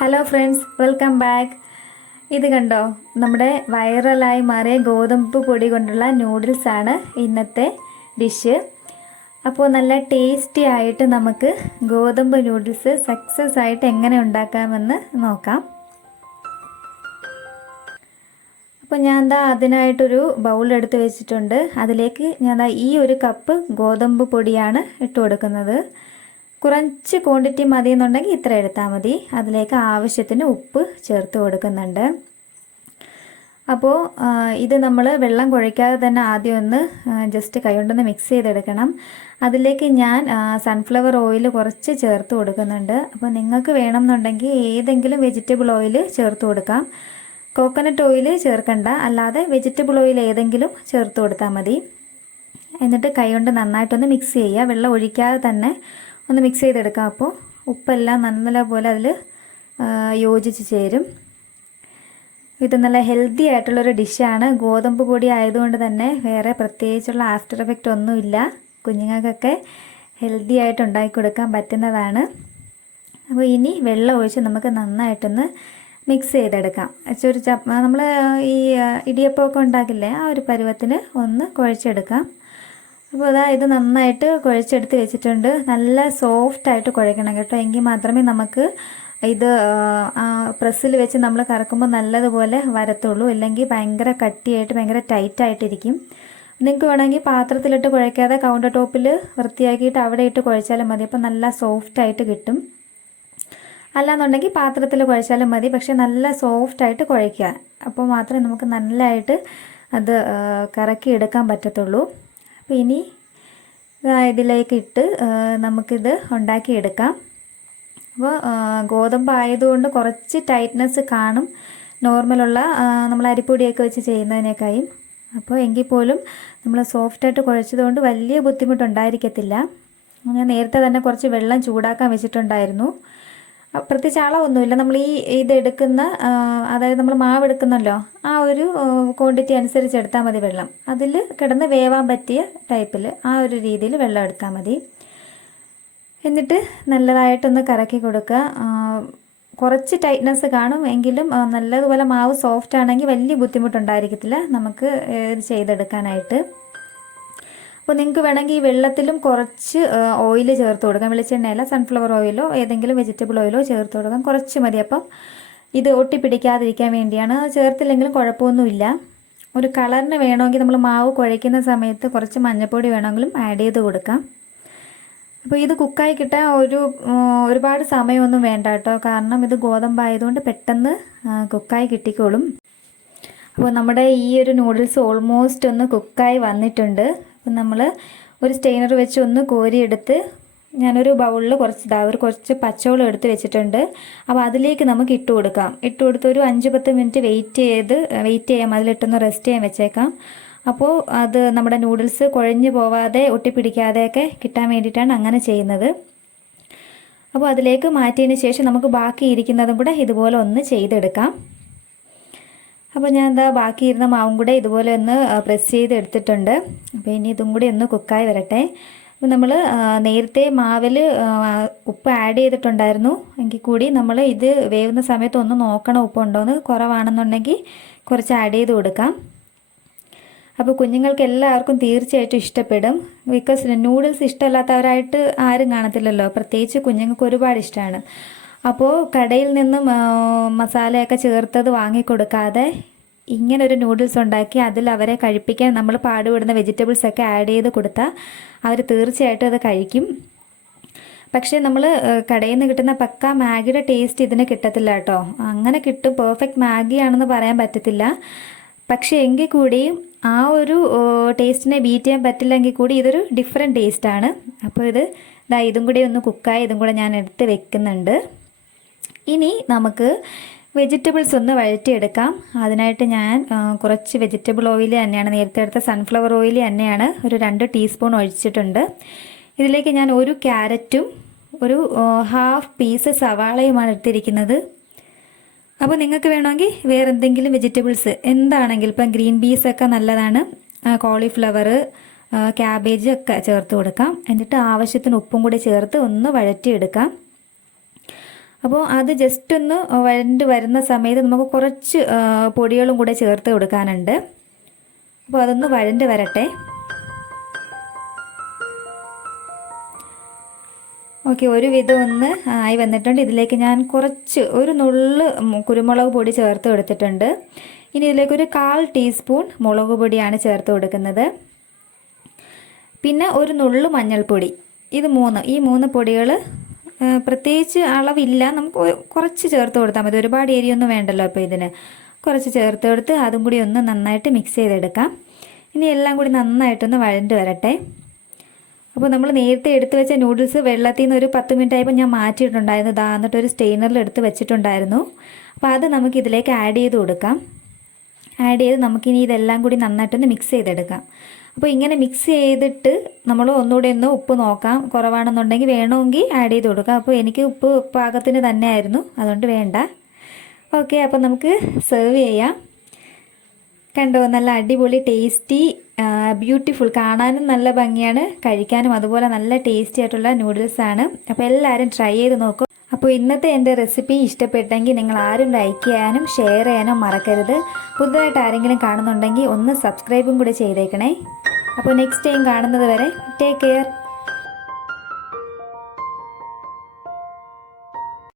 Hello friends, welcome back. ഇത് കണ്ടോ, നമ്മുടെ വൈറലായി മാറിയ ഗോതമ്പ് പൊടി കൊണ്ടുള്ള നൂഡിൽസ് ആണ് ഇന്നത്തെ ഡിഷ്. അപ്പോൾ നല്ല ടേസ്റ്റി ആയിട്ട് നമുക്ക് ഗോതമ്പ് നൂഡിൽസ് സക്സസ് ആയിട്ട് എങ്ങനെ ഉണ്ടാക്കാമെന്ന് നോക്കാം. അപ്പോൾ ഞാൻ അതിനായിട്ടൊരു ബൗൾ എടുത്ത് വെച്ചിട്ടുണ്ട്. അതിലേക്ക് ഞാൻ ഈ ഒരു കപ്പ് ഗോതമ്പ് പൊടിയാണ് ഇട്ട് കൊടുക്കുന്നത്. കുറച്ച് ക്വാണ്ടിറ്റി മതി എന്നുണ്ടെങ്കിൽ ഇത്ര എടുത്താൽ മതി. അതിലേക്ക് ആവശ്യത്തിന് ഉപ്പ് ചേർത്ത് കൊടുക്കുന്നുണ്ട്. അപ്പോൾ ഇത് നമ്മൾ വെള്ളം കുഴയ്ക്കാതെ തന്നെ ആദ്യം ഒന്ന് ജസ്റ്റ് കൈകൊണ്ടൊന്ന് മിക്സ് ചെയ്തെടുക്കണം. അതിലേക്ക് ഞാൻ സൺഫ്ലവർ ഓയിൽ കുറച്ച് ചേർത്ത് കൊടുക്കുന്നുണ്ട്. അപ്പോൾ നിങ്ങൾക്ക് വേണമെന്നുണ്ടെങ്കിൽ ഏതെങ്കിലും വെജിറ്റബിൾ ഓയിൽ ചേർത്ത് കൊടുക്കാം. കോക്കനട്ട് ഓയിൽ ചേർക്കണ്ട, അല്ലാതെ വെജിറ്റബിൾ ഓയിൽ ഏതെങ്കിലും ചേർത്ത് കൊടുത്താൽ മതി. എന്നിട്ട് കൈകൊണ്ട് നന്നായിട്ടൊന്ന് മിക്സ് ചെയ്യുക. വെള്ളം ഒഴിക്കാതെ തന്നെ ഒന്ന് മിക്സ് ചെയ്തെടുക്കാം. അപ്പോൾ ഉപ്പെല്ലാം നല്ലപോലെ അതിൽ യോജിച്ച് ചേരും. ഇത് നല്ല ഹെൽത്തി ആയിട്ടുള്ളൊരു ഡിഷാണ്. ഗോതമ്പ് പൊടി ആയതുകൊണ്ട് തന്നെ വേറെ പ്രത്യേകിച്ചുള്ള ആഫ്റ്റർ എഫക്റ്റ് ഒന്നുമില്ല. കുഞ്ഞുങ്ങൾക്കൊക്കെ ഹെൽത്തി ആയിട്ട് ഉണ്ടാക്കി കൊടുക്കാൻ പറ്റുന്നതാണ്. അപ്പോൾ ഇനി വെള്ളം ഒഴിച്ച് നമുക്ക് നന്നായിട്ടൊന്ന് മിക്സ് ചെയ്തെടുക്കാം. ഒരു നമ്മൾ ഈ ഇടിയപ്പമൊക്കെ ഉണ്ടാക്കില്ലേ, ആ ഒരു പരുവത്തിന് ഒന്ന് കുഴച്ചെടുക്കാം. അപ്പോൾ ഇത് നന്നായിട്ട് കുഴച്ചെടുത്ത് വെച്ചിട്ടുണ്ട്. നല്ല സോഫ്റ്റായിട്ട് കുഴക്കണം കേട്ടോ, എങ്കിൽ മാത്രമേ നമുക്ക് ഇത് പ്രസ്സിൽ വെച്ച് നമ്മൾ കറക്കുമ്പോൾ നല്ലതുപോലെ വരത്തുള്ളൂ. ഇല്ലെങ്കിൽ ഭയങ്കര കട്ടിയായിട്ട് ഭയങ്കര ടൈറ്റായിട്ടിരിക്കും. നിങ്ങൾക്ക് വേണമെങ്കിൽ പാത്രത്തിലിട്ട് കുഴയ്ക്കാതെ കൗണ്ടർ ടോപ്പിൽ വൃത്തിയാക്കിയിട്ട് അവിടെ ഇട്ട് കുഴച്ചാലും മതി. അപ്പോൾ നല്ല സോഫ്റ്റായിട്ട് കിട്ടും. അല്ലാന്നുണ്ടെങ്കിൽ പാത്രത്തിൽ കുഴച്ചാലും മതി. പക്ഷേ നല്ല സോഫ്റ്റായിട്ട് കുഴയ്ക്കുക, അപ്പോൾ മാത്രമേ നമുക്ക് നല്ലതായിട്ട് അത് കറക്കി എടുക്കാൻ പറ്റത്തുള്ളൂ. അപ്പോൾ ഇനി ഇതിലേക്ക് ഇട്ട് നമുക്കിത് ഉണ്ടാക്കിയെടുക്കാം. അപ്പോൾ ഗോതമ്പ് ആയതുകൊണ്ട് കുറച്ച് ടൈറ്റ്നെസ് കാണും നോർമലുള്ള നമ്മൾ അരിപ്പൊടിയൊക്കെ വെച്ച് ചെയ്യുന്നതിനേക്കാളും. അപ്പോൾ എങ്കിൽ പോലും നമ്മൾ സോഫ്റ്റായിട്ട് കുഴച്ചതുകൊണ്ട് വലിയ ബുദ്ധിമുട്ടുണ്ടായിരിക്കത്തില്ല. ഞാൻ നേരത്തെ തന്നെ കുറച്ച് വെള്ളം ചൂടാക്കാൻ വെച്ചിട്ടുണ്ടായിരുന്നു. പ്രത്യേകിച്ച് അളവൊന്നുമില്ല. നമ്മൾ ഇതെടുക്കുന്ന അതായത് നമ്മൾ മാവ് എടുക്കുന്നല്ലോ, ആ ഒരു ക്വാണ്ടിറ്റി അനുസരിച്ച് എടുത്താൽ മതി വെള്ളം. അതിൽ കിടന്ന് വേവാൻ പറ്റിയ ടൈപ്പിൽ ആ ഒരു രീതിയിൽ വെള്ളം എടുത്താൽ മതി. എന്നിട്ട് നല്ലതായിട്ടൊന്ന് കറക്കി കൊടുക്കുക. കുറച്ച് ടൈറ്റ്നെസ് കാണും, എങ്കിലും നല്ലതുപോലെ മാവ് സോഫ്റ്റ് ആണെങ്കിൽ വലിയ ബുദ്ധിമുട്ടുണ്ടായിരിക്കത്തില്ല നമുക്ക് ഇത് ചെയ്തെടുക്കാനായിട്ട്. അപ്പോൾ നിങ്ങൾക്ക് വേണമെങ്കിൽ ഈ വെള്ളത്തിലും കുറച്ച് ഓയിൽ ചേർത്ത് കൊടുക്കാം. വെളിച്ചെണ്ണയല്ല, സൺഫ്ലവർ ഓയിലോ ഏതെങ്കിലും വെജിറ്റബിൾ ഓയിലോ ചേർത്ത് കൊടുക്കാം. കുറച്ച് മതി. അപ്പം ഇത് ഒട്ടിപ്പിടിക്കാതിരിക്കാൻ വേണ്ടിയാണ്. ചേർത്തില്ലെങ്കിലും കുഴപ്പമൊന്നുമില്ല. ഒരു കളറിന് വേണമെങ്കിൽ നമ്മൾ മാവ് കുഴയ്ക്കുന്ന സമയത്ത് കുറച്ച് മഞ്ഞൾപ്പൊടി വേണമെങ്കിലും ആഡ് ചെയ്ത് കൊടുക്കാം. അപ്പോൾ ഇത് കുക്കായി കിട്ടാൻ ഒരുപാട് സമയമൊന്നും വേണ്ട കേട്ടോ, കാരണം ഇത് ഗോതമ്പായതുകൊണ്ട് പെട്ടെന്ന് കുക്കായി കിട്ടിക്കോളും. അപ്പോൾ നമ്മുടെ ഈ ഒരു നൂഡിൽസ് ഓൾമോസ്റ്റ് ഒന്ന് കുക്കായി വന്നിട്ടുണ്ട്. അപ്പം നമ്മൾ ഒരു സ്റ്റെയിനർ വെച്ച് ഒന്ന് കോരിയെടുത്ത് ഞാനൊരു ബൗളിൽ കുറച്ച് പച്ചവെള്ളം എടുത്ത് വെച്ചിട്ടുണ്ട്. അപ്പോൾ അതിലേക്ക് നമുക്ക് ഇട്ട് കൊടുക്കാം. ഇട്ട് കൊടുത്ത് ഒരു 5-10 മിനിറ്റ് വെയിറ്റ് ചെയ്യാം. അതിലിട്ടൊന്ന് റെസ്റ്റ് ചെയ്യാൻ വെച്ചേക്കാം. അപ്പോൾ അത് നമ്മുടെ നൂഡിൽസ് കുഴഞ്ഞു പോവാതെ ഒട്ടിപ്പിടിക്കാതെയൊക്കെ കിട്ടാൻ വേണ്ടിയിട്ടാണ് അങ്ങനെ ചെയ്യുന്നത്. അപ്പോൾ അതിലേക്ക് മാറ്റിയതിന് ശേഷം നമുക്ക് ബാക്കി ഇരിക്കുന്നതും കൂടെ ഇതുപോലെ ഒന്ന് ചെയ്തെടുക്കാം. അപ്പോൾ ഞാൻ ബാക്കി ഇരുന്ന മാവും കൂടെ ഇതുപോലെ ഒന്ന് പ്രസ് ചെയ്ത് എടുത്തിട്ടുണ്ട്. അപ്പോൾ ഇനി ഇതും കൂടി ഒന്ന് കുക്കായി വരട്ടെ. അപ്പോൾ നമ്മൾ നേരത്തെ മാവിൽ ഉപ്പ് ആഡ് ചെയ്തിട്ടുണ്ടായിരുന്നു. എങ്കിൽ കൂടി നമ്മൾ ഇത് വേവുന്ന സമയത്ത് ഒന്ന് നോക്കണം ഉപ്പുണ്ടോയെന്ന്. കുറവാണെന്നുണ്ടെങ്കിൽ കുറച്ച് ആഡ് ചെയ്ത് കൊടുക്കാം. അപ്പോൾ കുഞ്ഞുങ്ങൾക്ക് എല്ലാവർക്കും തീർച്ചയായിട്ടും ഇഷ്ടപ്പെടും. ബിക്കോസ് നൂഡിൽസ് ഇഷ്ടമല്ലാത്തവരായിട്ട് ആരും കാണത്തില്ലല്ലോ, പ്രത്യേകിച്ച് കുഞ്ഞുങ്ങൾക്ക് ഒരുപാട് ഇഷ്ടമാണ്. അപ്പോൾ കടയിൽ നിന്നും മസാലയൊക്കെ ചേർത്തത് വാങ്ങിക്കൊടുക്കാതെ ഇങ്ങനൊരു നൂഡിൽസ് ഉണ്ടാക്കി അതിൽ അവരെ കഴിപ്പിക്കാൻ നമ്മൾ പാടുപെടുന്ന വെജിറ്റബിൾസൊക്കെ ആഡ് ചെയ്ത് കൊടുത്താൽ അവർ തീർച്ചയായിട്ടും അത് കഴിക്കും. പക്ഷേ നമ്മൾ കടയിൽ നിന്ന് കിട്ടുന്ന പക്ക മാഗിയുടെ ടേസ്റ്റ് ഇതിന് കിട്ടത്തില്ല കേട്ടോ. അങ്ങനെ കിട്ടും, പെർഫെക്റ്റ് മാഗിയാണെന്ന് പറയാൻ പറ്റത്തില്ല. പക്ഷേ എങ്കിൽ കൂടിയും ആ ഒരു ടേസ്റ്റിനെ ബീറ്റ് ചെയ്യാൻ പറ്റില്ലെങ്കിൽ കൂടി ഇതൊരു ഡിഫറെൻറ്റ് ടേസ്റ്റാണ്. അപ്പോൾ ഇതും കൂടി ഒന്ന് കുക്കായി ഇതും കൂടെ ഞാൻ എടുത്ത് വെക്കുന്നുണ്ട്. ഇനി നമുക്ക് വെജിറ്റബിൾസ് ഒന്ന് വഴറ്റിയെടുക്കാം. അതിനായിട്ട് ഞാൻ കുറച്ച് വെജിറ്റബിൾ ഓയിൽ തന്നെയാണ്, നേരത്തെ എടുത്ത സൺഫ്ലവർ ഓയിൽ തന്നെയാണ് ഒരു 2 ടീസ്പൂൺ ഒഴിച്ചിട്ടുണ്ട്. ഇതിലേക്ക് ഞാൻ ഒരു ക്യാരറ്റും ഒരു ഹാഫ് പീസ് സവാളയുമാണ് എടുത്തിരിക്കുന്നത്. അപ്പോൾ നിങ്ങൾക്ക് വേണമെങ്കിൽ വേറെ എന്തെങ്കിലും വെജിറ്റബിൾസ് എന്താണെങ്കിലും, ഇപ്പം ഗ്രീൻ പീസൊക്കെ നല്ലതാണ്, കോളിഫ്ലവർ, ക്യാബേജ് ഒക്കെ ചേർത്ത് കൊടുക്കാം. എന്നിട്ട് ആവശ്യത്തിന് ഉപ്പും കൂടി ചേർത്ത് ഒന്ന് വഴറ്റിയെടുക്കാം. അപ്പോൾ അത് ജസ്റ്റ് ഒന്ന് വഴണ്ട് വരുന്ന സമയത്ത് നമുക്ക് കുറച്ച് പൊടികളും കൂടെ ചേർത്ത് കൊടുക്കാനുണ്ട്. അപ്പോൾ അതൊന്ന് വഴണ്ട് വരട്ടെ. ഓക്കെ, ഒരുവിധം ഒന്ന് ആയി വന്നിട്ടുണ്ട്. ഇതിലേക്ക് ഞാൻ ഒരു നുള്ള് കുരുമുളക് പൊടി ചേർത്ത് കൊടുത്തിട്ടുണ്ട്. ഇനി ഇതിലേക്കൊരു 1/4 ടീസ്പൂൺ മുളക് പൊടിയാണ് ചേർത്ത് കൊടുക്കുന്നത്. പിന്നെ ഒരു നുള്ളു മഞ്ഞൾപ്പൊടി. ഈ മൂന്ന് പൊടികൾ പ്രത്യേകിച്ച് അളവില്ല, നമുക്ക് കുറച്ച് ചേർത്ത് കൊടുത്താൽ മതി. ഒരുപാട് എരിയൊന്നും വേണ്ടല്ലോ. അപ്പോൾ ഇതിന് കുറച്ച് ചേർത്ത് കൊടുത്ത് അതും കൂടി ഒന്ന് നന്നായിട്ട് മിക്സ് ചെയ്തെടുക്കാം. ഇനി എല്ലാം കൂടി നന്നായിട്ടൊന്ന് വഴണ്ട് വരട്ടെ. അപ്പോൾ നമ്മൾ നേരത്തെ എടുത്ത് വെച്ച നൂഡിൽസ് വെള്ളത്തിൽ നിന്ന് ഒരു 10 മിനിറ്റ് ആയപ്പോൾ ഞാൻ മാറ്റിയിട്ടുണ്ടായിരുന്നു. എന്നിട്ടൊരു സ്റ്റെയിനറിൽ എടുത്ത് വെച്ചിട്ടുണ്ടായിരുന്നു. അപ്പോൾ അത് നമുക്ക് ഇതിലേക്ക് ആഡ് ചെയ്ത് കൊടുക്കാം. ആഡ് ചെയ്ത് നമുക്കിനി ഇതെല്ലാം കൂടി നന്നായിട്ടൊന്ന് മിക്സ് ചെയ്തെടുക്കാം. അപ്പോൾ ഇങ്ങനെ മിക്സ് ചെയ്തിട്ട് നമ്മൾ ഒന്നുകൂടെ ഒന്ന് ഉപ്പ് നോക്കാം. കുറവാണെന്നുണ്ടെങ്കിൽ വേണമെങ്കിൽ ആഡ് ചെയ്ത് കൊടുക്കാം. അപ്പോൾ എനിക്ക് ഉപ്പ് പാകത്തിന് തന്നെ ആയിരുന്നു, അതുകൊണ്ട് വേണ്ട. ഓക്കെ, അപ്പോൾ നമുക്ക് സെർവ് ചെയ്യാം. കണ്ടോ, നല്ല അടിപൊളി ടേസ്റ്റി ബ്യൂട്ടിഫുൾ, കാണാനും നല്ല ഭംഗിയാണ്, കഴിക്കാനും അതുപോലെ നല്ല ടേസ്റ്റി ആയിട്ടുള്ള നൂഡിൽസാണ്. അപ്പോൾ എല്ലാവരും ട്രൈ ചെയ്ത് നോക്കും. അപ്പോൾ ഇന്നത്തെ എൻ്റെ റെസിപ്പി ഇഷ്ടപ്പെട്ടെങ്കിൽ നിങ്ങൾ ആരും ലൈക്ക് ചെയ്യാനും ഷെയർ ചെയ്യാനും മറക്കരുത്. പുതുതായിട്ട് ആരെങ്കിലും കാണുന്നുണ്ടെങ്കിൽ ഒന്ന് സബ്സ്ക്രൈബും കൂടെ ചെയ്തേക്കണേ. അപ്പോൾ നെക്സ്റ്റ് ടൈം കാണുന്നത് വരെ ടേക്ക് കെയർ.